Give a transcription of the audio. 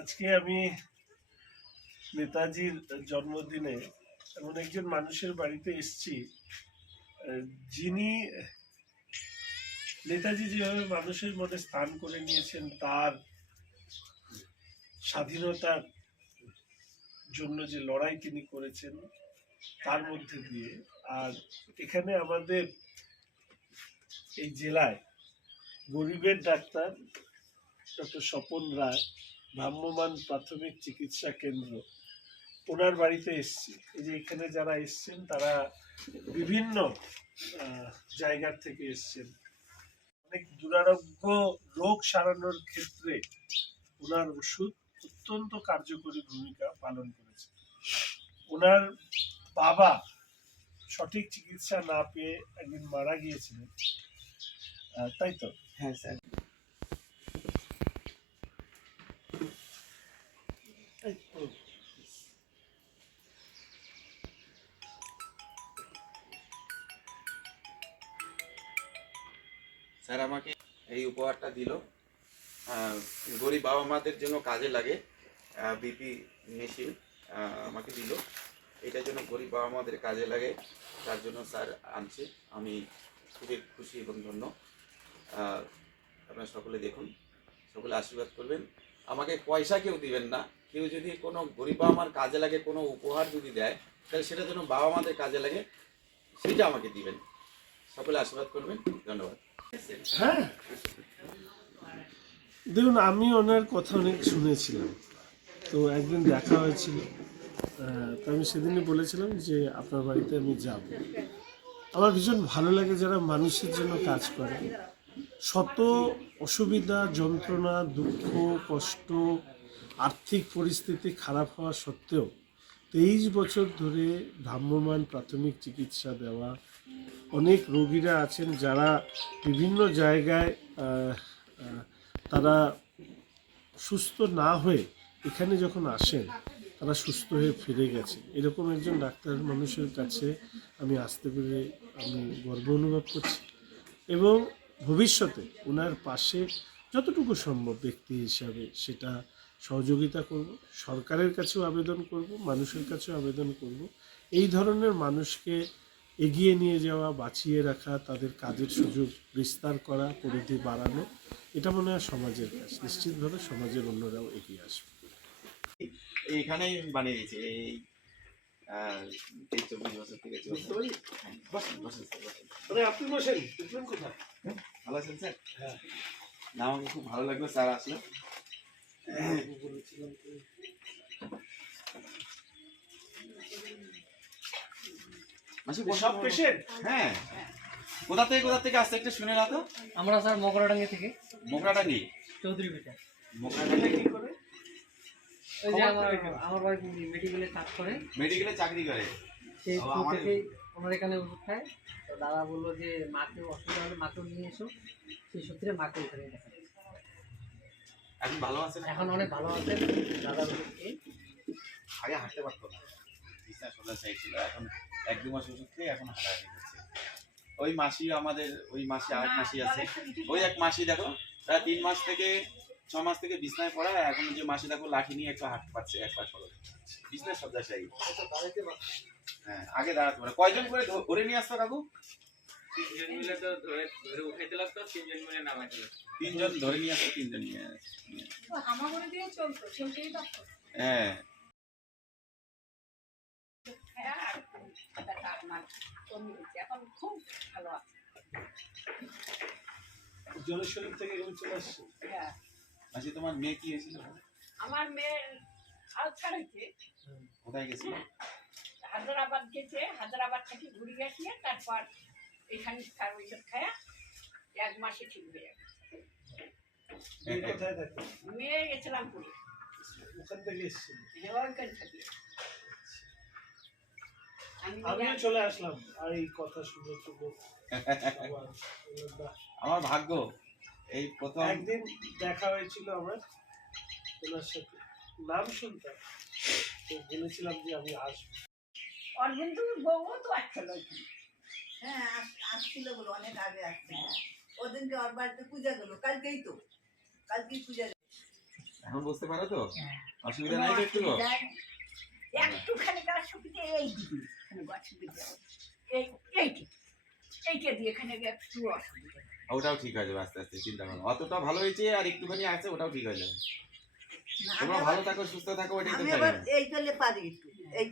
আজকে আমি নেতাজির জন্মদিনে এমন একজন মানুষের বাড়িতে এসেছি যিনি নেতাজি যেভাবে মানুষের মনে স্থান করে নিয়েছেন, তার স্বাধীনতার জন্য যে লড়াই তিনি করেছেন, তার মধ্যে দিয়ে। আর এখানে আমাদের এই জেলায় গরিবের ডাক্তার ডক্টর স্বপন রায় ভ্রাম্যমান প্রাথমিক চিকিৎসা কেন্দ্র। ওনার বাড়িতে এসছি। এই যে এখানে যারা এসছেন, তারা বিভিন্ন জায়গার থেকে এসছেন। অনেক দুরারোগ্য রোগ সারানোর ক্ষেত্রে ওনার ওষুধ অত্যন্ত কার্যকরী ভূমিকা পালন করেছে। ওনার বাবা সঠিক চিকিৎসা না পেয়ে একদিন মারা গিয়েছিলেন। তাই তো? হ্যাঁ স্যার। স্যার আমাকে এই উপহারটা দিল। গরিব বাবা মাদের জন্য কাজে লাগে। বিপি মেশিন আমাকে দিল। এটার জন্য গরিব বাবা মাদের কাজে লাগে। তার জন্য স্যার আনছে। আমি খুবই খুশি এবং ধন্য। আপনারা সকলে দেখুন, সকলে আশীর্বাদ করবেন। আমাকে পয়সা কেউ দিবেন না। কেউ যদি কোনো গরিব বাবা মার কাজে লাগে, কোনো উপহার যদি দেয়, তাহলে সেটা যেন বাবা মাদের কাজে লাগে, সেটা আমাকে দিবেন। সকলে আশীর্বাদ করবেন। ধন্যবাদ। হ্যাঁ। দেখুন, আমি ওনার কথা অনেক শুনেছিলাম। তো একদিন দেখা হয়েছিল। তো আমি সেদিনই বলেছিলাম যে, আপনার বাড়িতে আমি যাব। আমার ভীষণ ভালো লাগে যারা মানুষের জন্য কাজ করে। শত অসুবিধা, যন্ত্রণা, দুঃখ, কষ্ট, আর্থিক পরিস্থিতি খারাপ হওয়া সত্ত্বেও তেইশ বছর ধরে ভ্রাম্যমান প্রাথমিক চিকিৎসা দেওয়া অনেক রোগীরা আছেন যারা বিভিন্ন জায়গায় তারা সুস্থ না হয়ে এখানে যখন আসেন, তারা সুস্থ হয়ে ফিরে গেছে এরকম একজন ডাক্তার মানুষের কাছে আমি আসতে পেরে আমি গর্ব অনুভব করছি এবং ভবিষ্যতে ওনার পাশে যতটুকু সম্ভব ব্যক্তি হিসাবে সেটা সহযোগিতা করব, সরকারের কাছেও আবেদন করব, মানুষের কাছেও আবেদন করব। এই ধরনের মানুষকে এগিয়ে নিয়ে যাওয়া বাঁচিয়ে রাখা তাদের কাজের সুযোগ বিস্তার করা পরিধি বাড়ানো এটা মনে হয় সমাজের কাজ। নিশ্চিতভাবে সমাজের অন্যরাও এগিয়ে আসবে। এখানে বানিয়ে দিয়েছি এই চব্বিশ বছর থেকে হ্যাঁ, আপনি বসেন কোথায়? ভালো আছেন স্যার? হ্যাঁ। না আমাকে খুব ভালো লাগল স্যার আসলো মাসি বসো। সব পেশেন্ট? হ্যাঁ। কোথা থেকে কোথা থেকে আসছে একটু শুনে না তো। আমরা স্যার মকরাডাঙ্গি থেকে। মোকরাডাঙ্গি? চৌধুরী বেটা। মোকরাডাঙ্গি কি করে? ওই যে আমার আমার মেডিকেলে কাজ করে। মেডিকেলে চাকরি করে। সেই ওনার এখানে ওষুধ খায়। তো দাদা বলল যে মাকে অসুবিধা হলে মাকেও নিয়ে এসো। সেই সূত্রে মাকে এখানে দেখা এখন ভালো আছেন? এখন অনেক ভালো আছেন। দাদা আগে হাঁটতে পারতো না। বিছনা সোজা এখন এক দু মাস ওষুধ খেয়ে এখন হাঁটাহাঁটি করছে। ওই মাসি আমাদের ওই মাসি আরেক মাসি আছে। ওই এক মাসি দেখো প্রায় তিন মাস থেকে ছ মাস থেকে বিছনায় পড়া এখন যে মাসি দেখো লাঠি নিয়ে একটু হাঁটতে পারছে এক পাশ ফলো বিছনায় সজ্জা সাই। হ্যাঁ আগে দাঁড়াতে পারে। কয়জন করে ধরে নিয়ে আসতো কাকু? তিনজন তো ধরে ধরে উঠাইতে লাগতো তিনজন মিলে নামাইতে তিনজন ধরে নিয়ে আসতো তিনজন নিয়ে হ্যাঁ আর ব্যথা আমার কমে গেছে এখন খুব ভালো আছে। জলেশ্বরী থেকে এখানে চলে আসছে? হ্যাঁ। মাসি তোমার মেয়ে কি হয়েছিল আমার মেয়ের হাল ছাড়াইছে কোথায় গেছিল হায়দ্রাবাদ গেছে। হায়দ্রাবাদ থেকে ঘুরে গেছে তারপর এখানে খায় ওইসব খায়া এক মাসে ঠিক হয়ে যাবে মেয়ে মেয়ে গেছিলাম পুরী ওখান থেকে এসছে? হেওয়ানকান থাকি। আমিও চলে আসলাম। আর এই কথা শুনে। আমার ভাগ্য এই প্রথম একদিন দেখা হয়েছিল আমার ওনার সাথে। নাম শুনতাম তো বলেছিলাম যে আমি আসব। অরবিন্দ বউ তো আসছিল ওইখানে হ্যাঁ আস- আসছিল বলো অনেক আগে আসছিল ওদিনকে ওর বাড়িতে পূজা গেলো কালকেই তো। কালকেই পূজা এখন বুঝতে পারো তো? হ্যাঁ। অসুবিধা নাই তো একটু একটুখানি গাছ শুকিয়ে এই দিবি এখানে গাছ শুকিয়ে এই এইটি এইটা দিয়ে এখানে একটু অসুবিধা ওটাও ঠিক হয়ে যাবে আস্তে আস্তে চিন্তা করো। অতটা ভালো হয়েছে আর একটুখানি আছে ওটাও ঠিক হয়ে যাবে। তোমরা ভালো থাকো সুস্থ থাকো ওটাই তো চাই। এই পারি একটু এই